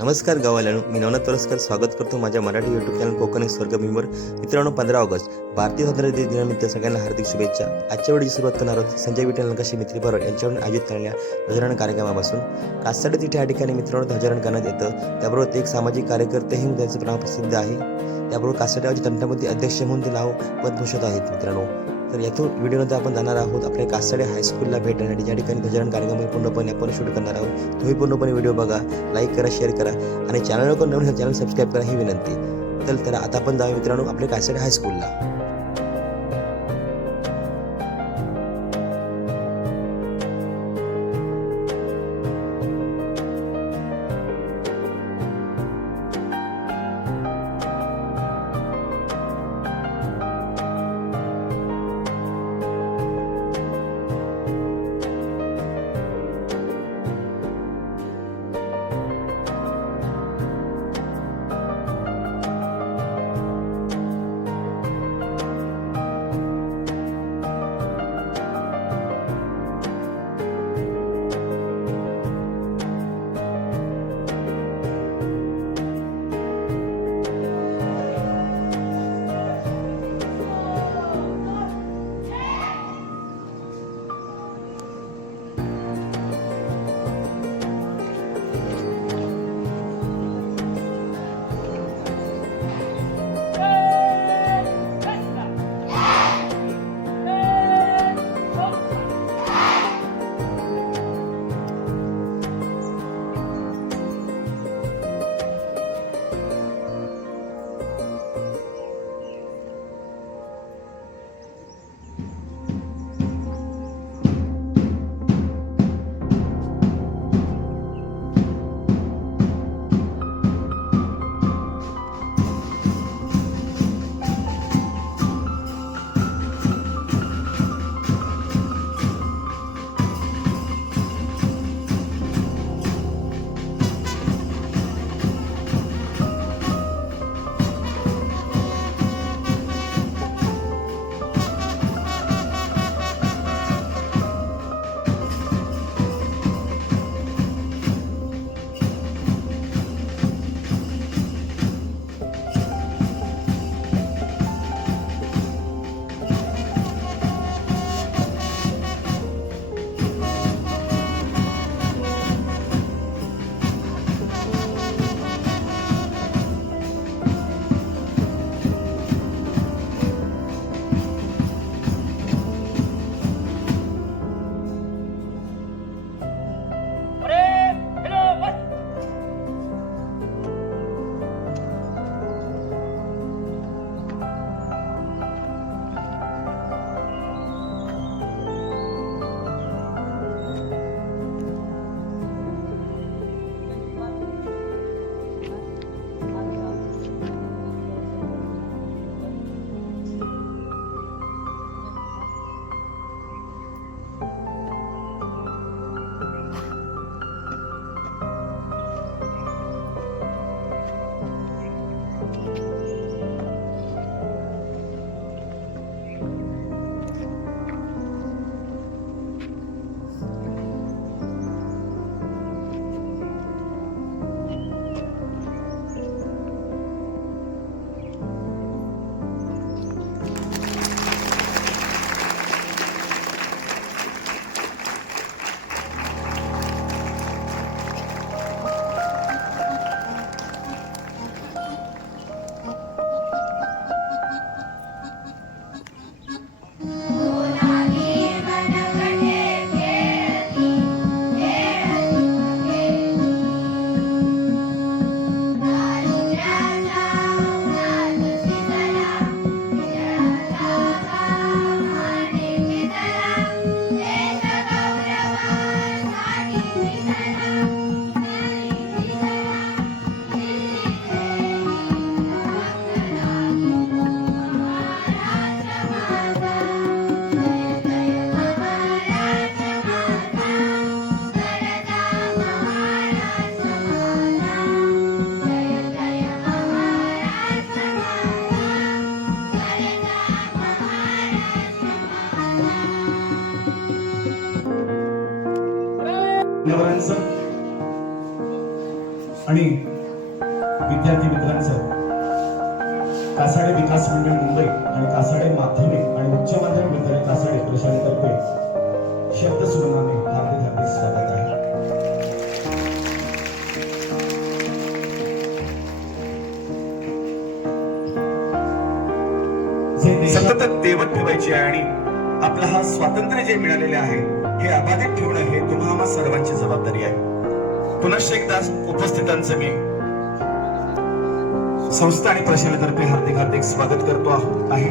नमस्कार गावाल्यानो, मी नवनाथ तोरसकर स्वागत करतो माझ्या मराठी यूट्यूब चॅनल कोकण स्वर्गभीमवर। मित्रांनो, 15 ऑगस्ट भारतीय स्वातंत्र्य दिनानिमित्त सगळ्यांना हार्दिक शुभेच्छा। आजच्या वेळी सुरुवात करणार आहोत संजय विठ्ठल नकाशे मित्री बरोबर यांच्याकडून आयोजित करण्यात ध्वजारोहण कार्यक्रमापासून। कासाडी तिथे या ठिकाणी मित्रांनो ध्वजारोहण करण्यात येतं। त्याबरोबर एक सामाजिक कार्यकर्तेही त्यांचं नाव प्रसिद्ध आहे। त्याबरोबर कासाडी गावचे तंटामध्ये अध्यक्ष म्हणून ते नाव पदभूषित आहेत मित्रांनो। तर यातून व्हिडिओमध्ये आपण जाणार आहोत आपल्या कासाडी हायस्कूलला भेट देण्यासाठी, ज्या ठिकाणी ध्वजारोहण कार्यक्रम पूर्णपणे आपण शूट करणार आहोत। तुम्ही पूर्णपणे व्हिडिओ बघा, लाईक करा, शेअर करा आणि चॅनलवर नवीन हे चॅनल सबस्क्राईब करा ही विनंती। तर आता आपण जाऊया मित्रांनो आपल्या कासाडी हायस्कूलला। आणि विद्यार्थी मित्रांचं कासाडे विकास मंडळ मुंबई आणि कासाडे माध्यमिक आणि उच्च माध्यमिक विद्यालय कासाडे प्रशालेतर्फे शब्द सुमनाने हार्दिक हार्दिक स्वागत आहे. सतत तेवत ठेवायची आहे आणि आपलं हा स्वातंत्र्य जे मिळालेले आहे हे अबाधित ठेवणं हे तुम्हा आम्हा सर्वांची जबाबदारी आहे. पुनश्च एकदा उपस्थितांचं मी संस्था आणि प्रशालेतर्फे हार्दिक हार्दिक स्वागत करतो आहे.